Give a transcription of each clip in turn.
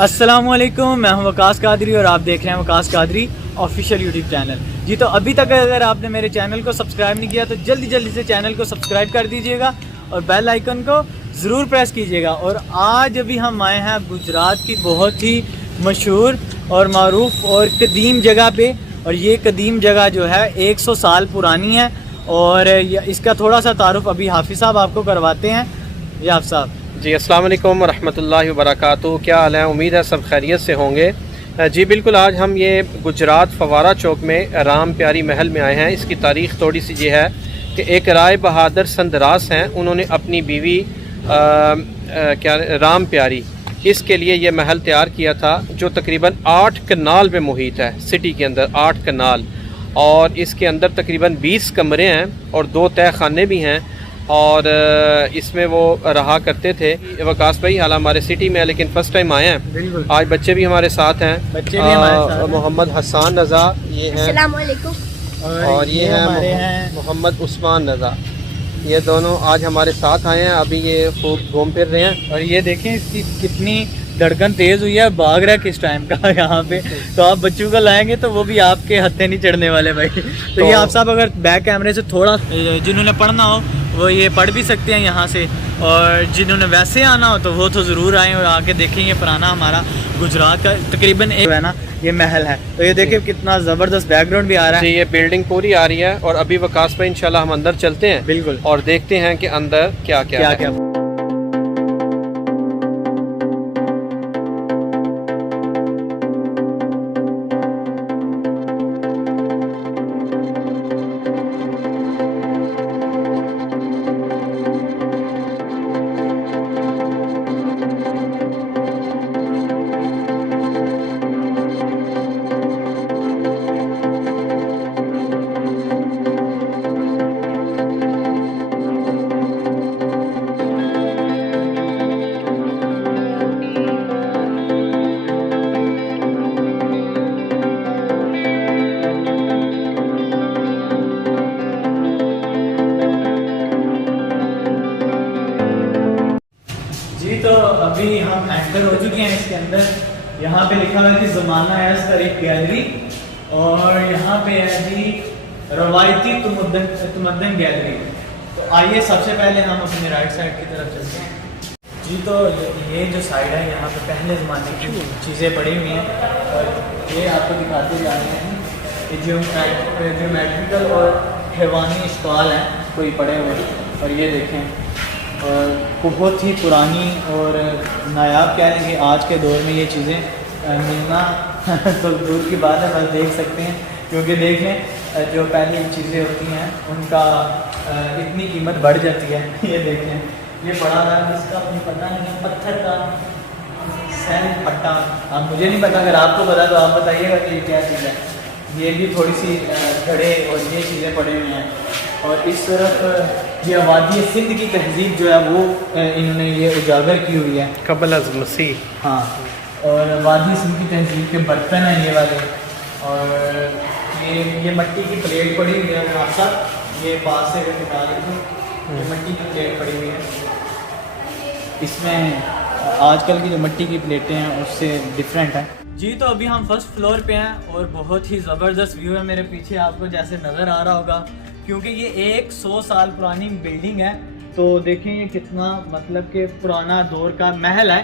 अस्सलामुअलैकुम, मैं हूं वकास कादरी और आप देख रहे हैं Waqas Qadri official YouTube channel. जी तो अभी तक अगर आपने मेरे चैनल को सब्सक्राइब नहीं किया तो जल्दी जल्दी से चैनल को सब्सक्राइब कर दीजिएगा और बेल आइकन को ज़रूर प्रेस कीजिएगा। और आज अभी हम आए हैं गुजरात की बहुत ही मशहूर और मारूफ और कदीम जगह पे, और ये कदीम जगह जो है 100 साल पुरानी है। और इसका थोड़ा सा तारुफ अभी हाफिज़ साहब आपको करवाते हैं। जी हाफिज़ साहब। जी अस्सलाम वालेकुम रहमतुल्लाहि व बरकातुहू। क्या हाल है? उम्मीद है सब खैरियत से होंगे। जी बिल्कुल, आज हम ये गुजरात फवारा चौक में राम प्यारी महल में आए हैं। इसकी तारीख़ थोड़ी सी ये है कि एक राय बहादुर संदरास हैं, उन्होंने अपनी बीवी राम प्यारी, इसके लिए ये महल तैयार किया था, जो तकरीबन 8 कनाल पे मुहित है। सिटी के अंदर 8 कनाल, और इसके अंदर तकरीबन 20 कमरे हैं और 2 तह खाने भी हैं। और इसमें वो रहा करते थे। वकास भाई हाल हमारे सिटी में है, लेकिन फ़र्स्ट टाइम आए हैं। आज बच्चे भी हमारे साथ हैं, बच्चे भी हमारे साथ हैं। मोहम्मद हसन रज़ा ये हैं, अस्सलाम वालेकुम। और ये हैं मोहम्मद उस्मान रज़ा। ये दोनों आज हमारे साथ आए हैं। अभी ये खूब घूम फिर रहे हैं। और ये देखें इसकी कितनी धड़कन तेज़ हुई है, भाग रहा है किस टाइम का यहाँ पे। तो आप बच्चों को लाएंगे तो वो भी आपके हत्थे नहीं चढ़ने वाले भाई। तो ये आप साहब अगर बैक कैमरे से थोड़ा, जिन्होंने पढ़ना हो वो ये पढ़ भी सकते हैं यहाँ से, और जिन्होंने वैसे आना हो तो वो तो ज़रूर आएँ और आके देखेंगे। पुराना हमारा गुजरात का तकरीबन एक है ना ये महल है। तो ये देखिए कितना ज़बरदस्त बैकग्राउंड भी आ रहा है। ये बिल्डिंग पूरी आ रही है। और अभी वकास भाई इंशाल्लाह हम अंदर चलते हैं बिल्कुल, और देखते हैं कि अंदर क्या क्या है। तो अभी हम एंटर हो चुके हैं इसके अंदर। यहाँ पे लिखा हुआ है कि ज़माना है तारीख गैलरी, और यहाँ पे है जी रवायती तमद्दन गैलरी। तो आइए सबसे पहले हम अपने राइट साइड की तरफ चलते हैं। जी तो ये जो साइड है यहाँ पे पहले ज़माने की चीज़ें पड़ी हुई हैं, और ये आपको दिखाते जा रहे हैं। ये ज्योमेट्रिकल और हैवानी इश्काल हैं कोई पड़े हुए, और ये देखें, और बहुत ही पुरानी और नायाब कह लेंगे। आज के दौर में ये चीज़ें मिलना तो दूर की बात है, बस देख सकते हैं। क्योंकि देखें जो पहली चीज़ें होती हैं उनका इतनी कीमत बढ़ जाती है। ये देखें ये बड़ा है, इसका मुझे पता नहीं है, पत्थर का सैंड पट्टा। अब मुझे नहीं पता, अगर आपको पता तो आप बताइएगा कि ये क्या चीज़ है। ये भी थोड़ी सी घड़े और ये चीज़ें पड़ी हुई हैं। और इस तरफ ये वादी सिंध की तहजीब जो है वो इन्होंने ये उजागर की हुई है, कबल अज़ मसीह। हाँ, और वादी सिंध की तहजीब के बर्तन हैं ये वाले। और ये मट्टी की प्लेट पड़ी हुई है। आप सब ये पास से अगर निकाल लें तो ये मट्टी की प्लेट पड़ी हुई है। इसमें आजकल की जो मट्टी की प्लेटें हैं उससे डिफरेंट है। जी तो अभी हम फर्स्ट फ्लोर पे हैं और बहुत ही ज़बरदस्त व्यू है मेरे पीछे, आपको जैसे नज़र आ रहा होगा, क्योंकि ये 100 साल पुरानी बिल्डिंग है। तो देखें ये कितना मतलब कि पुराना दौर का महल है।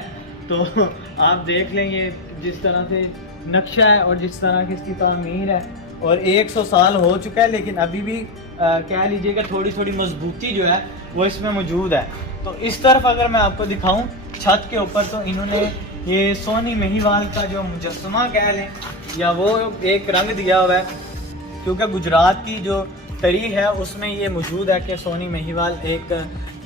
तो आप देख लें ये जिस तरह से नक्शा है और जिस तरह की इसकी तामीर है, और 100 साल हो चुका है, लेकिन अभी भी कह लीजिएगा थोड़ी थोड़ी मजबूती जो है वो इसमें मौजूद है। तो इस तरफ अगर मैं आपको दिखाऊं छत के ऊपर, तो इन्होंने ये सोनी महिवाल का जो मुजस्समा कह लें या वो एक रंग दिया हुआ है, क्योंकि गुजरात की जो तारीख है उसमें ये मौजूद है कि सोनी महिवाल एक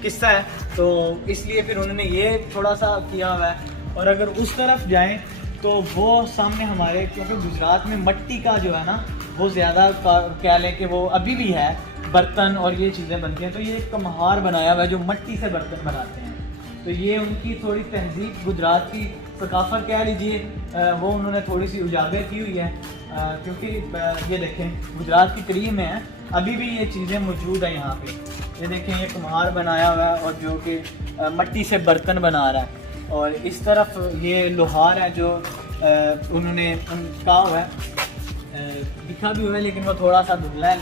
किस्सा है, तो इसलिए फिर उन्होंने ये थोड़ा सा किया हुआ है। और अगर उस तरफ जाएं तो वो सामने हमारे, क्योंकि गुजरात में मिट्टी का जो है ना वो ज़्यादा कह लें कि वो अभी भी है, बर्तन और ये चीज़ें बनती हैं। तो ये एक कमहार बनाया हुआ है जो मिट्टी से बर्तन बनाते हैं। तो ये उनकी थोड़ी तहजीब, गुजरात की सकाफत कह लीजिए, वो उन्होंने थोड़ी सी उजागर की हुई है। क्योंकि ये देखें गुजरात की करीब में है, अभी भी ये चीज़ें मौजूद हैं यहाँ पे। ये देखें ये कुम्हार बनाया हुआ है और जो कि मिट्टी से बर्तन बना रहा है। और इस तरफ ये लोहार है जो उन्होंने कहा हुआ है, दिखा भी हुआ है लेकिन वो थोड़ा सा धुंधला है,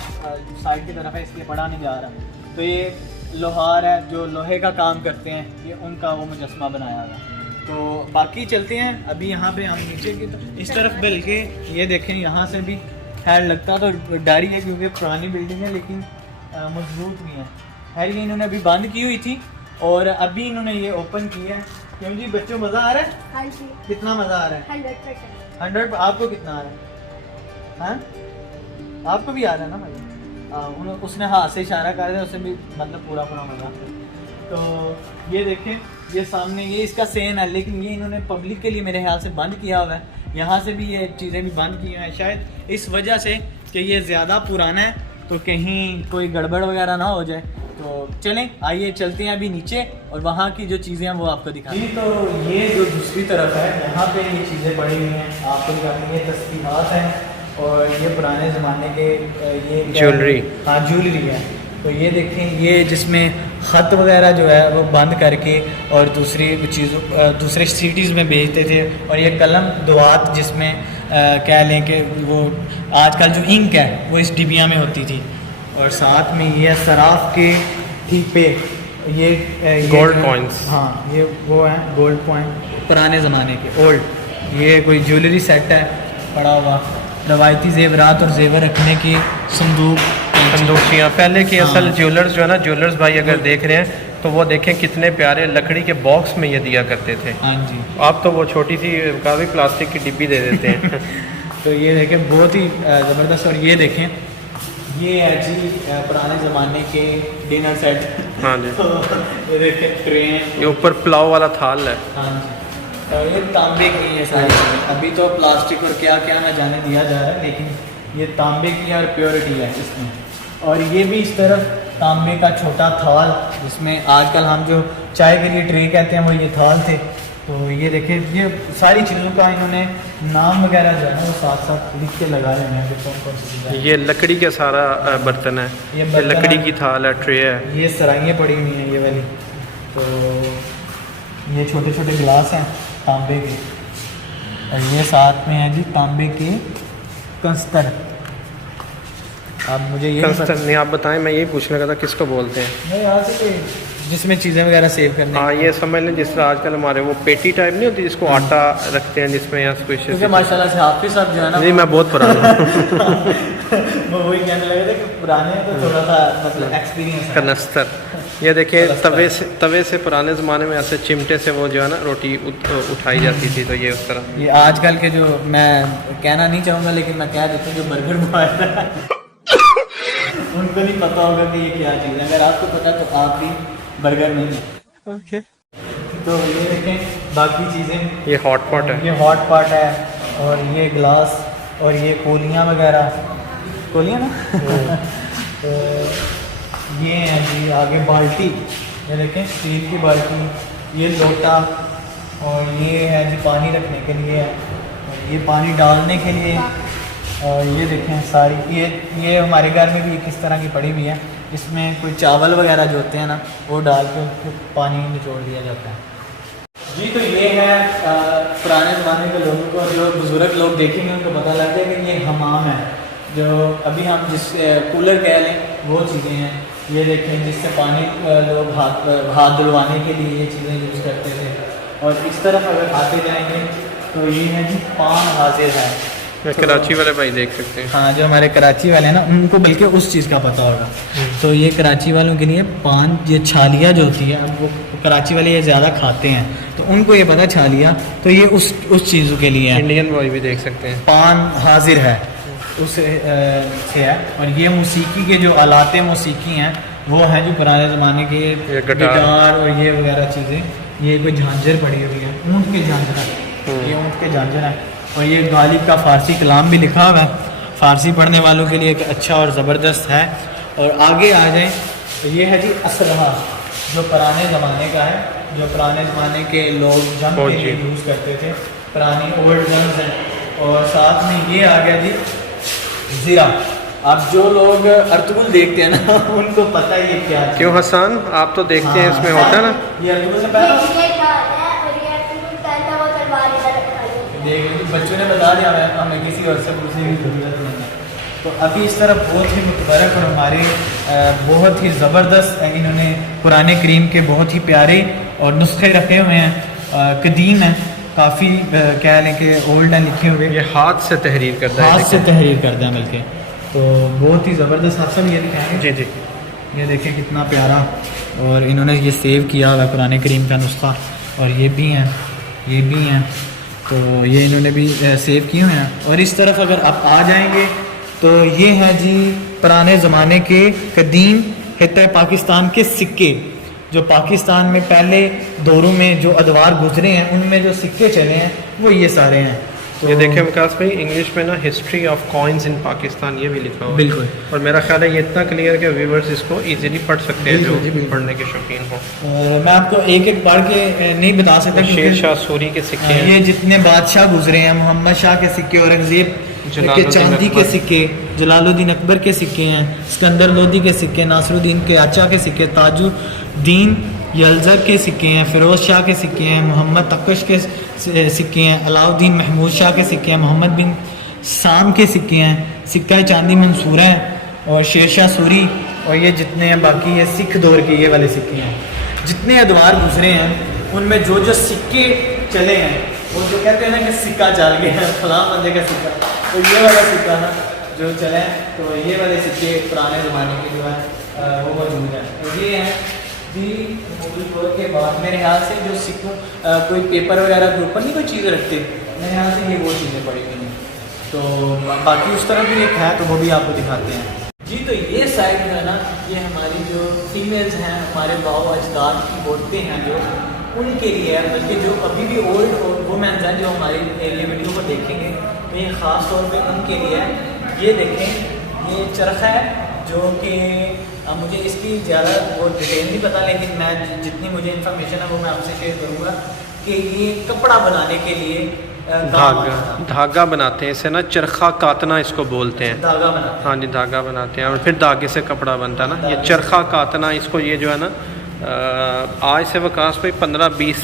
साइड की तरफ है इसलिए पढ़ा नहीं जा रहा। तो ये लोहार है जो लोहे का काम करते हैं, ये उनका वो मुजस्मा बनाया हुआ है। तो बाकी चलते हैं अभी यहाँ पे हम नीचे की इस तरफ, बल्कि ये देखें यहाँ से भी खैर लगता तो डर ही है क्योंकि पुरानी बिल्डिंग है लेकिन मजबूत भी है। खैर ये इन्होंने अभी बंद की हुई थी और अभी इन्होंने ये ओपन किया है। क्यों जी बच्चों मज़ा आ रहा है? हाँ जी। कितना मज़ा आ रहा है? 100%। 100। आपको कितना आ रहा है? हाँ आपको भी आ रहा है ना मज़ा? उसने हाथ से इशारा कर दिया, उसे भी मतलब पूरा मज़ा। तो ये देखें ये सामने ये इसका सेम है लेकिन ये इन्होंने पब्लिक के लिए मेरे ख्याल से बंद किया हुआ है। यहाँ से भी ये चीज़ें भी बंद की हैं शायद इस वजह से कि ये ज़्यादा पुराना है तो कहीं कोई गड़बड़ वगैरह ना हो जाए। तो चलें आइए चलते हैं अभी नीचे और वहाँ की जो चीज़ें हैं वो आपको दिखाएं। जी तो ये जो दूसरी तरफ है यहाँ पे ये चीज़ें पड़ी हुई हैं, आपको दिखाएंगे। ये तस्बीहात हैं और ये पुराने ज़माने के ये ज्वेलरी, हाँ ज्वेलरी है। तो ये देखें ये जिसमें ख़त वगैरह जो है वो बंद करके और दूसरी चीज़ों दूसरे सिटीज़ में भेजते थे। और ये कलम दुआत जिसमें कह लें कि वो आजकल जो इंक है वो इस डिबिया में होती थी। और साथ में ये सराफ के टीपे, ये गोल्ड कॉइन्स, हाँ ये वो हैं गोल्ड कॉइन पुराने ज़माने के ओल्ड। ये कोई ज्वेलरी सेट है पड़ा हुआ, रवायती जेवरात और जेवर रखने की संदूकियाँ। पहले की असल ज्वेलर्स जो है ना, ज्वेलर्स भाई अगर देख रहे हैं तो वो देखें कितने प्यारे लकड़ी के बॉक्स में ये दिया करते थे। हाँ जी। अब तो वो छोटी सी काफ़ी प्लास्टिक की डिब्बी दे देते हैं। तो ये देखें बहुत ही ज़बरदस्त। और ये देखें ये है जी पुराने ज़माने के डिनर सेट। हाँ जी। तो ये देखें ट्रे हैं, ये ऊपर पुलाव वाला थाल है। हाँ जी। और ये तांबे की है सारी चीज़ें। अभी तो प्लास्टिक और क्या क्या ना जाने दिया जा रहा है लेकिन ये तांबे की और प्योरिटी है इसमें। और ये भी इस तरफ तांबे का छोटा थाल जिसमें आजकल हम जो चाय के लिए ट्रे कहते हैं वो ये थाल थे। तो ये देखें ये सारी चीज़ों का इन्होंने नाम वगैरह जो है ना वो साथ साथ लिख के लगा रहे हैं कि कौन कौन सी चीज़ें। ये लकड़ी का सारा बर्तन है, ये लकड़ी की थाल है, ट्रे है। ये सराइयाँ पड़ी हुई हैं ये वाली। तो ये छोटे छोटे गिलास हैं तांबे के और ये साथ में है जी तांबे के कंस्तर। अब मुझे ये नहीं आप बताएं, मैं यही पूछने का था किसको बोलते हैं? नहीं यहाँ से जिसमें चीज़ें वगैरह सेव करने। हाँ ये समझ लें जिस तरह आजकल हमारे वो पेटी टाइप नहीं होती जिसको आटा रखते हैं जिसमें या क्योंकि माशाल्लाह से हाफिज़ साहब जो है ना जी मैं बहुत पुराना वो वही कहने लगे थे कि पुराने हैं तो थोड़ा सा मतलब एक्सपीरियंस कनस्तर। ये देखें तवे से पुराने ज़माने में ऐसे चिमटे से वो जो है ना रोटी उठाई जाती थी। तो ये उस तरह ये आजकल के जो मैं कहना नहीं चाहूँगा लेकिन मैं कह देता हूँ जो बर्गर बॉय उनको नहीं पता होगा कि ये क्या चीज़ है। अगर आपको पता तो आप भी बर्गर नहीं है। ओके। तो ये देखें बाकी चीज़ें, ये हॉट पॉट है, ये हॉट पॉट है और ये ग्लास और ये कोलियाँ वगैरह, कोलियाँ ना तो ये हैं जी आगे बाल्टी, ये देखें स्टील की बाल्टी, ये लोटा और ये है जी पानी रखने के लिए और ये पानी डालने के लिए। और ये देखें सारी ये हमारे घर में भी किस तरह की पड़ी हुई है। इसमें कोई चावल वगैरह जो होते हैं ना वो डाल के उसको पानी निचोड़ दिया जाता है। जी तो ये है पुराने ज़माने के लोगों को, जो बुज़ुर्ग लोग देखेंगे उनको पता लगता है कि ये हमाम है जो अभी हम जिस कूलर कह लें वो चीज़ें हैं। ये देखें जिससे पानी लोग हाथ धुलवाने के लिए ये चीज़ें यूज़ करते थे। और इस तरफ अगर आते जाएंगे तो ये है जी पान हाजिर है। तो कराची वाले भाई देख सकते हैं। हाँ जो हमारे कराची वाले हैं ना उनको बल्कि उस चीज़ का पता होगा। तो ये कराची वालों के लिए पान, ये छालिया जो होती है वो कराची वाले ये ज़्यादा खाते हैं तो उनको ये पता छालिया, तो ये उस चीज़ों के लिए है। इंडियन बॉय भी देख सकते हैं। पान हाजिर है उस से है। और ये मौसीकी के जो आलाते मौसीकी हैं वो हैं जो पुराने ज़माने के गिटार और ये वगैरह चीज़ें। ये कोई झांझर पड़ी हुई है, ऊँट के झांझर है, ये ऊँट के झांझर है। और ये गालिब का फ़ारसी कलाम भी लिखा हुआ है, फ़ारसी पढ़ने वालों के लिए एक अच्छा और ज़बरदस्त है। और आगे आ जाएं तो ये है जी असलहा जो पुराने ज़माने का है, जो पुराने ज़माने के लोग जंग के लिए यूज़ करते थे, पुरानी ओल्ड गन्स हैं। और साथ में ये आ गया जी ज़ीरा। अब जो लोग अर्तुगरुल देखते हैं ना उनको पता है ये क्या। क्यों हसन आप तो देखते हैं इसमें होता है ना ये अर्तुगरुल से पहले देख लीजिए, बच्चों ने बता दिया हमें किसी और से पूछने की ज़रूरत नहीं है। तो अभी इस तरफ बहुत ही मुतबरक और हमारे बहुत ही ज़बरदस्त इन्होंने कुरान करीम के बहुत ही प्यारे और नुस्खे रखे हुए हैं, कदीम हैं काफ़ी, कह लें कि ओल्ड हैं लिखे हुए, ये हाथ से तहरीर करता है, हाथ से तहरीर करते हैं बल्कि, तो बहुत ही ज़बरदस्त। आप सब ये दिखाएंगे? जी जी, ये देखें कितना प्यारा, और इन्होंने ये सेव किया हुआ कुरान करीम का नुस्खा, और ये भी हैं, ये भी हैं, तो ये इन्होंने भी सेव किए हुए हैं। और इस तरफ अगर आप आ जाएंगे तो ये है जी पुराने ज़माने के कदीम खित्ते पाकिस्तान के सिक्के, जो पाकिस्तान में पहले दौरों में जो अदवार गुजरे हैं उनमें जो सिक्के चले हैं वो ये सारे हैं। तो ये देखें विकास भाई, इंग्लिश में ना history of coins in Pakistan ये भी लिखा हुआ है। बिल्कुल, और मेरा ख्याल है ये इतना क्लियर कि व्यूवर्स इसको इजीली पढ़ सकते हैं जो पढ़ने के शौकीन हो। और मैं आपको एक एक पढ़ के नहीं बता सकता, शेर शाह सूरी के सिक्के हैं, ये जितने बादशाह गुजरे हैं, मोहम्मद शाह के सिक्के, औरंगजेब के चांदी के सिक्के, जलालुद्दीन अकबर के सिक्के हैं, सिकंदर लोदी के सिक्के, नासरुद्दीन के आचा के सिक्के, ताजुद्दीन यलजर के सिक्के हैं, फ़िरोज़ शाह के सिक्के हैं, मोहम्मद तकश के सिक्के हैं, अलाउद्दीन महमूद शाह के सिक्के हैं, मोहम्मद बिन साम के सिक्के हैं, सिक्का चांदी मंसूरा है, और शेर शाह सूरी, और ये जितने हैं बाकी ये सिख दौर के ये वाले सिक्के हैं। जितने अदवार गुजरे हैं उनमें जो जो सिक्के चले हैं, वो जो कहते हैं ना कि सिक्का चल गया है, फलां बंदे का सिक्का, तो ये वाला सिक्का ना जो चले हैं, तो ये वाले सिक्के पुराने ज़माने के जो है वो मौजूद हैं। तो ये हैं जी मुगल दौर के बाद, मेरे ख्याल से जो सिक्कों कोई पेपर वगैरह के ऊपर नहीं कोई चीज़ें रखते, मेरे ख्याल से ये वो चीज़ें पड़ी हुई हैं। तो बाकी उस तरह भी एक है, तो वो भी आपको दिखाते हैं जी। तो ये साइड जो है ना, ये हमारी जो फीमेल्स हैं, हमारे बाओ अजदाद की औरतें हैं जो, उनके लिए है, बल्कि जो अभी भी ओल्ड वुमेन्स हैं जो हमारी ये वीडियो को देखेंगे तो ये ख़ास तौर पे उनके लिए है। ये देखें, ये चरखा है जो कि मुझे इसकी ज़्यादा वो डिटेल नहीं पता, लेकिन मैं जितनी मुझे इन्फॉर्मेशन है वो मैं आपसे शेयर करूँगा कि ये कपड़ा बनाने के लिए धागा बनाते हैं, इसे ना चरखा कातना इसको बोलते हैं, धागा बनाते हैं। हाँ जी, धागा बनाते हैं और फिर धागे से कपड़ा बनता है ना, ये चरखा कातना इसको, ये जो है ना आज से विकास भाई 15-20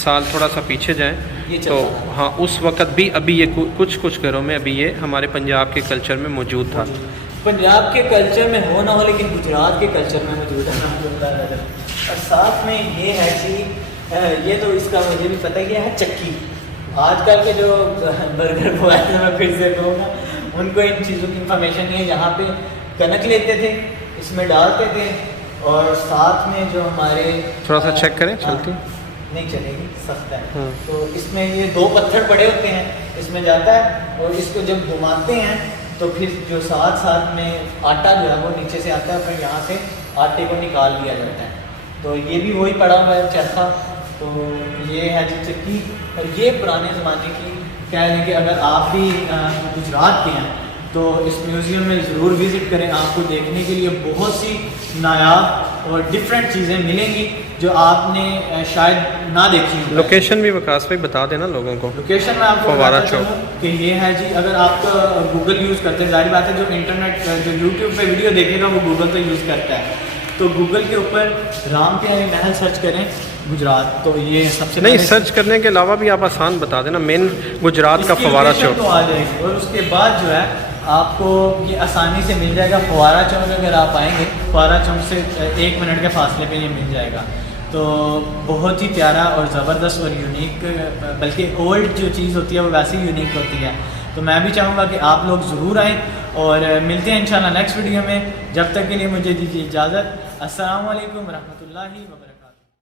साल थोड़ा सा पीछे जाएं तो हाँ उस वक़्त भी अभी ये कुछ घरों में अभी ये हमारे पंजाब के कल्चर में मौजूद था। पंजाब के कल्चर में हो ना हो, लेकिन गुजरात के कल्चर में मौजूद है। और साथ में ये है कि ये तो इसका मुझे भी पता ही है, चक्की। आजकल के जो बर्गर बॉय मैं फिर से कहूँगा, उनको इन चीज़ों की इंफॉर्मेशन नहीं है। जहाँ पे कनक लेते थे, इसमें डालते थे, और साथ में जो हमारे थोड़ा सा चेक करें, चलती नहीं चलेगी, सख्त है। तो इसमें ये 2 पत्थर पड़े होते हैं, इसमें जाता है, और इसको जब घुमाते हैं तो फिर जो साथ में आटा जो है वो नीचे से आता है, फिर यहाँ से आटे को निकाल लिया जाता है। तो ये भी वही पड़ा हुआ है चरखा। तो ये है जी चक्की। और ये पुराने ज़माने की कह लें कि अगर आप भी गुजरात के हैं तो इस म्यूज़ियम में ज़रूर विज़िट करें। आपको देखने के लिए बहुत सी नायाब और डिफरेंट चीज़ें मिलेंगी जो आपने शायद ना देखी हो। लोकेशन भी विकास भाई बता देना लोगों को। लोकेशन में आपको फव्वारा चौक कि ये है जी, अगर आप गूगल यूज़ करते हैं, जाहिर बात है जो इंटरनेट जो यूट्यूब पे वीडियो देखेगा वो गूगल तो यूज़ करता है, तो गूगल के ऊपर राम प्यारी महल सर्च करें गुजरात, तो ये सबसे नहीं सर्च करने के अलावा भी आप आसान बता देना, मेन गुजरात का फव्वारा चौक तो आ जाएगी। और उसके बाद जो है आपको ये आसानी से मिल जाएगा फव्वारा चौक। अगर आप आएंगे फव्वारा चौक से 1 मिनट के फासले पे ये मिल जाएगा। तो बहुत ही प्यारा और ज़बरदस्त और यूनिक, बल्कि ओल्ड जो चीज़ होती है वो वैसे ही यूनिक होती है। तो मैं भी चाहूँगा कि आप लोग ज़रूर आएँ, और मिलते हैं इंशाल्लाह नेक्स्ट वीडियो में। जब तक के लिए मुझे दीजिए इजाज़त। अस्सलामु अलैकुम रहमतुल्लाहि व बरकातहू।